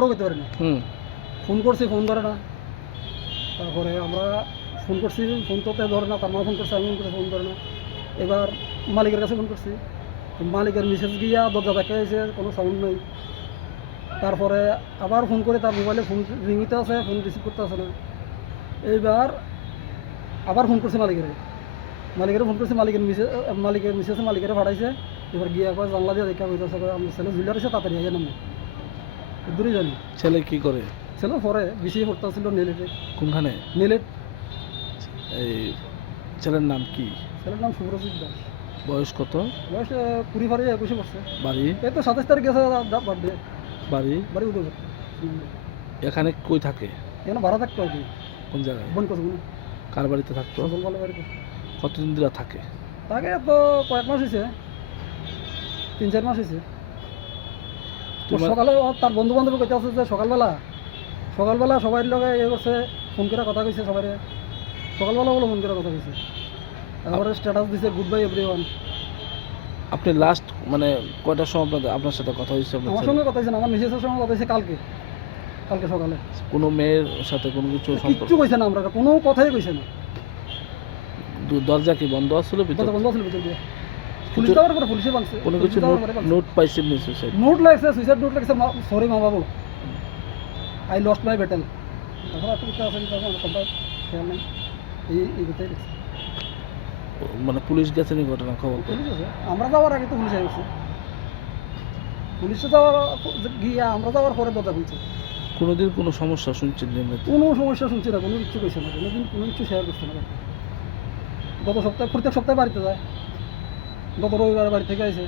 আমরাও করতে পারি না ফোন করছি ফোন ধরে না। তারপরে আমরা ফোন করছি ফোন তো ধরে না তার মা ফোন করছে আমি ফোন করছি ফোন ধরে না। এবার মালিকের কাছে ফোন করছি। মালিকের মেসেজ গিয়া দরজা দেখা হয়েছে কোনো সাউন্ড নেই। তারপরে আবার ফোন করে তার মোবাইলে ফোন রিংতে আছে ফোন রিসিভ করতে আছে না। এইবার আবার ফোন করছে মালিকের। মালিকের ফোন করছে মালিকের মিসেজ মালিকের মিসেজ মালিকের পাঠাইছে। এবার গিয়ে একবার জানলা দিয়ে দেখা হইতেছে আমার ছেলে ঝুলে রয়েছে তাড়াতাড়ি আগে নামে দূরেই জানি। ছেলে কি করে? ছেলে পরে বিসিএ পড়তে ছিল নেলেটে। কোনখানে? নেলেট। এই ছেলের নাম কি? ছেলের নাম শুভ্রজিৎ দাস। বয়স কত? বয়স কুড়ি বারে একুশে পড়ছে। বাড়ি? এই তো সাতাশ তারিখ গেছে বার্থডে। বাড়ি? বাড়ি উঠে এখানে কই থাকে? এখানে ভাড়া থাকতো আর কি। কোন জায়গায়? বোন। কোনো কার বাড়িতে থাকতো? বাড়িতে। কতদিন ধরে থাকে? তাকে তো কয়েক মাস হয়েছে তিন চার মাস হয়েছে সকালে তার বন্ধু বান্ধব কইতে আছে যে সকালবেলা সকালবেলা সবাই লগে ইয়ে করছে ফোন করে কথা কইছে সবাই সকালবেলা বলে ফোন করে কথা কইছে। তারপরে স্ট্যাটাস দিছে গুড বাই এভরি ওয়ান আপনি লাস্ট মানে কয়টার সময় আপনাদের আপনার সাথে কথা হয়েছে আপনার আমার সঙ্গে কথা হয়েছে না, আমার মিসেসের সঙ্গে কথা হয়েছে কালকে। কালকে সকালে। কোনো মেয়ের সাথে কোনো কিছু সম্পর্ক কিচ্ছু কইছে না আমরা কোনো কথাই কইছে না। দরজা কি বন্ধ আসছিল বন্ধ ছিল ভিতর দিয়ে। পুলিশ যাওয়ার পরে পুলিশে বাংছে কোনো কিছু নোট পাইছেন নি সুসাইড নোট লাগছে সুইসাইড নোট লাগছে সরি মা বাবু। আই লস্ট মাই ব্যাটেল তারপর আর কিছু আছে তখন আমার খেয়াল নেই। এই এই কথাই মানে পুলিশ গেছে নি ঘটনা খবর আমরা যাওয়ার আগে তো পুলিশ গেছে পুলিশে যাওয়ার গিয়ে আমরা যাওয়ার পরে দরজা খুলছে। কোনোদিন কোনো সমস্যা শুনছেন? কোনো সমস্যা শুনছি না কোনো কিছু কইছে না। কোনোদিন কোনো কিছু শেয়ার করছে না। গত সপ্তাহে প্রত্যেক সপ্তাহে বাড়িতে যায়। গত রবিবার বাড়ি থেকে আইছে